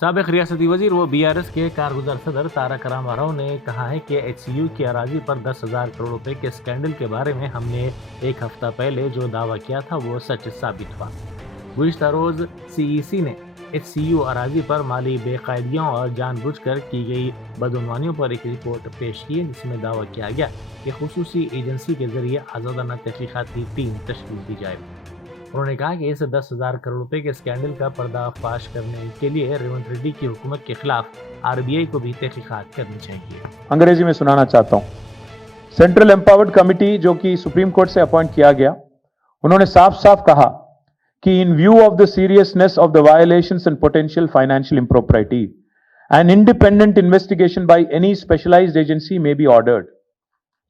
سابق ریاستی وزیر و BRS کے کارگزار صدر تارک راما راؤ نے کہا ہے کہ HCU کی اراضی پر 10,000 کروڑ روپے کے اسکینڈل کے بارے میں ہم نے ایک ہفتہ پہلے جو دعویٰ کیا تھا وہ سچ ثابت ہوا۔ گزشتہ روز CEC نے HCU اراضی پر مالی بے قاعدگیوں اور جان بوجھ کر کی گئی بدعنوانیوں پر ایک رپورٹ پیش کی جس میں دعویٰ کیا گیا کہ خصوصی ایجنسی کے ذریعے آزادانہ تحقیقاتی ٹیم تشکیل دی جائے۔ انہوں نے کہا کہ اس 10,000 کروڑ روپے کے اسکینڈل کا پردہ فاش کرنے کے لیے ریونت ریڈی کی حکومت کے خلاف RBI کو بھی تحقیقات کرنی چاہیے۔ انگریزی میں سنانا چاہتا ہوں۔ سینٹرل امپاورڈ کمیٹی جو کہ سپریم کورٹ سے اپوائنٹ کیا گیا، انہوں نے صاف صاف کہا کہ in view of the seriousness of the violations and potential financial impropriety an independent investigation by any specialized agency may be ordered.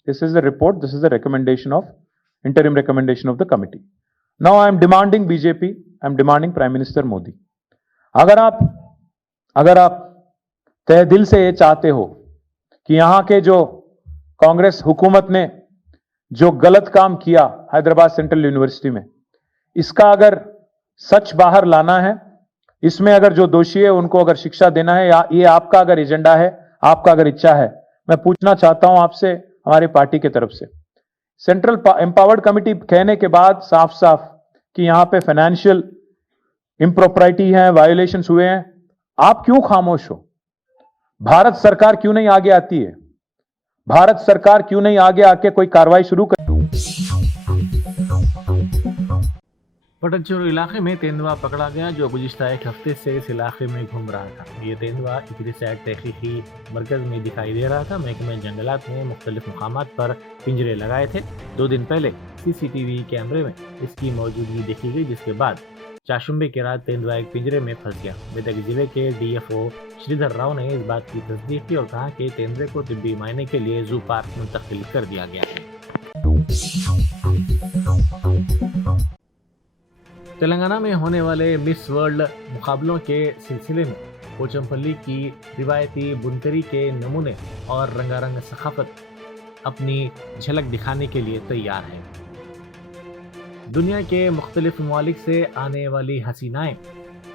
This is the report, this is the recommendation of, interim recommendation of the committee. Now I am demanding BJP, I am demanding Prime Minister Modi. اگر آپ تہ دل سے یہ چاہتے ہو کہ یہاں کے جو کانگریس حکومت نے جو غلط کام کیا حیدرآباد سینٹرل یونیورسٹی میں، اس کا اگر سچ باہر لانا ہے، اس میں اگر جو دوشی ہے ان کو اگر شکشا دینا ہے، یا یہ آپ کا اگر ایجنڈا ہے، آپ کا اگر اچھا ہے، میں پوچھنا چاہتا ہوں آپ سے، ہماری پارٹی کی طرف سے، سینٹرل امپاورڈ کمیٹی کہنے کے بعد صاف صاف کہ یہاں پہ فائنینشیل امپروپرائٹی ہے، وائلیشنز ہوئے ہیں، آپ کیوں خاموش ہو؟ بھارت سرکار کیوں نہیں آگے آتی ہے؟ بھارت سرکار کیوں نہیں آگے آ کے کوئی کاروائی شروع کر؟ پٹن علاقے میں تیندوا پکڑا گیا جو گزشتہ ایک ہفتے سے اس علاقے میں گھوم رہا تھا۔ یہ تیندوا ایکریسائٹ تحقیقی مرکز میں دکھائی دے رہا تھا۔ محکمہ جنگلات نے مختلف مقامات پر پنجرے لگائے تھے۔ 2 دن پہلے CCTV کیمرے میں اس کی موجودگی دیکھی گئی، جس کے بعد چاشمبے کی رات تیندوا ایک پنجرے میں پھنس گیا۔ میدک ضلع کے DFO شریدھر راؤ نے اس بات کی تصدیق کی اور کہا کہ تیندوے کو طبی معائنے کے لیے زو پارک منتقل کر دیا گیا ہے۔ تلنگانہ میں ہونے والے مس ورلڈ مقابلوں کے سلسلے میں پوچمپلی کی روایتی بنکری کے نمونے اور رنگا رنگ ثقافت اپنی جھلک دکھانے کے لیے تیار ہے۔ دنیا کے مختلف ممالک سے آنے والی حسینائیں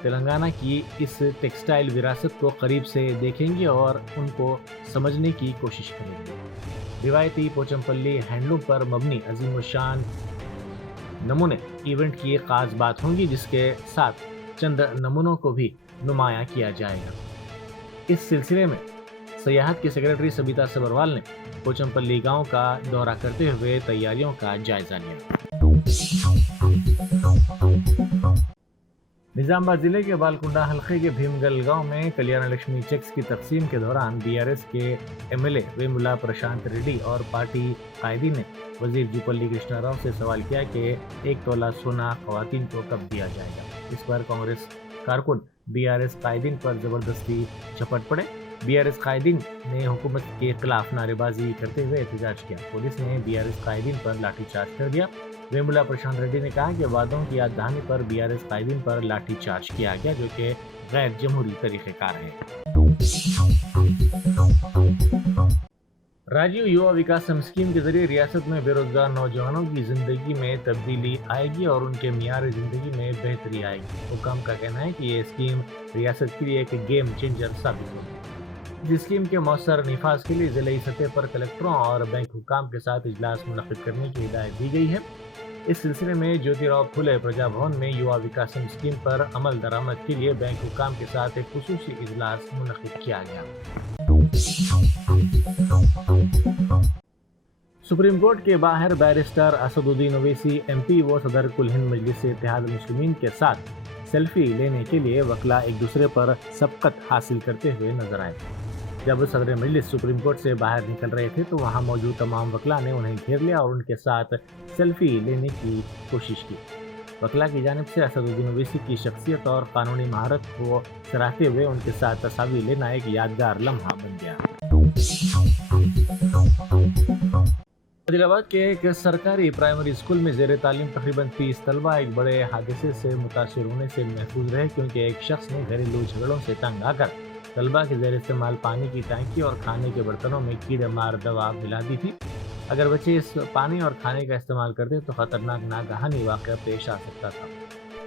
تلنگانہ کی اس ٹیکسٹائل وراثت کو قریب سے دیکھیں گی اور ان کو سمجھنے کی کوشش کریں گی۔ روایتی پوچمپلی ہینڈلوم پر مبنی عظیم الشان نمونے ایونٹ کی ایک خاص بات ہوں گی، جس کے ساتھ چند نمونوں کو بھی نمایاں کیا جائے گا۔ اس سلسلے میں سیاحت کی سیکرٹری سبیتا سبروال نے پوچمپلی گاؤں کا دورہ کرتے ہوئے تیاریوں کا جائزہ لیا۔ نظام آباد ضلع کے بالکنڈہ حلقے کے بھیم گل گاؤں میں کلیان لکشمی چیکس کی تقسیم کے دوران BRS کے MLA ویملا پرشانت ریڈی اور پارٹی قائدین نے وزیر جوپلی کرشنا راؤ سے سوال کیا کہ 1 تولہ سونا خواتین کو کب دیا جائے گا۔ اس پر کانگریس کارکن BRS قائدین پر زبردستی جھپٹ پڑے۔ BRS قائدین نے حکومت کے خلاف نعرے بازی کرتے ہوئے احتجاج کیا۔ پولیس نے BRS قائدین پر لاٹھی چارج کر دیا۔ ویملا پرشانت ریڈی نے کہا کہ وعدوں کی یاد دہانی پر BRS قائدین پر لاٹھی چارج کیا گیا، جو کہ غیر جمہوری طریقہ کار ہے۔ راجیو یووا وکاسم اسکیم کے ذریعے ریاست میں بے روزگار نوجوانوں کی زندگی میں تبدیلی آئے گی اور ان کے معیار زندگی میں بہتری آئے گی۔ حکام کا کہنا ہے کہ یہ اسکیم ریاست کے لیے ایک گیم چینجر ثابت ہوگی۔ اس اسکیم کے مؤثر نفاذ کے لیے ضلعی سطح پر کلکٹروں اور بینک حکام کے ساتھ اجلاس منعقد کرنے کی ہدایت دی گئی ہے۔ اس سلسلے میں جیوتی راؤ پھولے پرجا بھون میں یووا وکاسم اسکیم پر عمل درآمد کے لیے بینک حکام کے ساتھ ایک خصوصی اجلاس منعقد کیا گیا۔ سپریم کورٹ کے باہر بیرسٹر اسد الدین اویسی MP و صدر کل ہند مجلس اتحاد المسلمین کے ساتھ سیلفی لینے کے لیے وکلا ایک دوسرے پر سبقت حاصل کرتے ہوئے نظر آئے۔ جب صدر مجلس سپریم کورٹ سے باہر نکل رہے تھے تو وہاں موجود تمام وکلا نے انہیں گھیر لیا اور ان کے ساتھ سیلفی لینے کی کوشش کی۔ وکلا کی جانب سے اسد الدین اویسی کی شخصیت اور قانونی مہارت کو سراہتے ہوئے ان کے ساتھ تصاویر لینا ایک یادگار لمحہ بن گیا۔ عادل آباد کے ایک سرکاری پرائمری اسکول میں زیر تعلیم تقریباً 30 طلبہ ایک بڑے حادثے سے متاثر ہونے سے محفوظ رہے، کیونکہ ایک شخص نے گھریلو جھگڑوں سے تنگ آ کر طلبہ کے زیر استعمال پانی کی ٹینکی اور کھانے کے برتنوں میں کیڑے مار دوا ملا دی تھی۔ اگر بچے اس پانی اور کھانے کا استعمال کرتے تو خطرناک ناگہانی واقعہ پیش آ سکتا تھا۔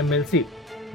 MLC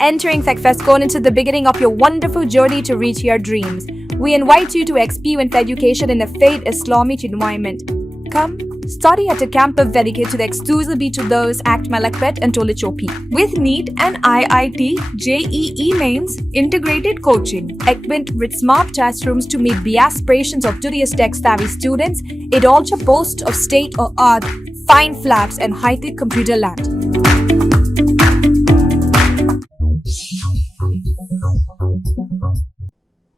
Entering FECFESCON into the beginning of your wonderful journey to reach your dreams. We invite you to experience education in a faith Islamic environment. Come, study at a campus dedicated exclusively to those at Malakpet and Tolichopi. With NEET and IIT, JEE mains, integrated coaching, equipped with smart classrooms to meet the aspirations of today's tech-savvy students, it also boasts of state-of-the-art fine flats and high-tech computer lab.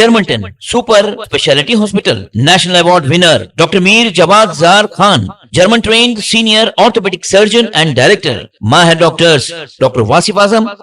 Germantown Super Speciality Hospital. National Award winner Dr. Mir Jawad Zar Khan, German trained senior orthopedic surgeon and director. Mahir doctors Dr. Wasif Azam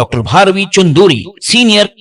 Dr. Bharvi Chunduri, senior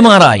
MRI,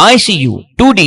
ICU, 2D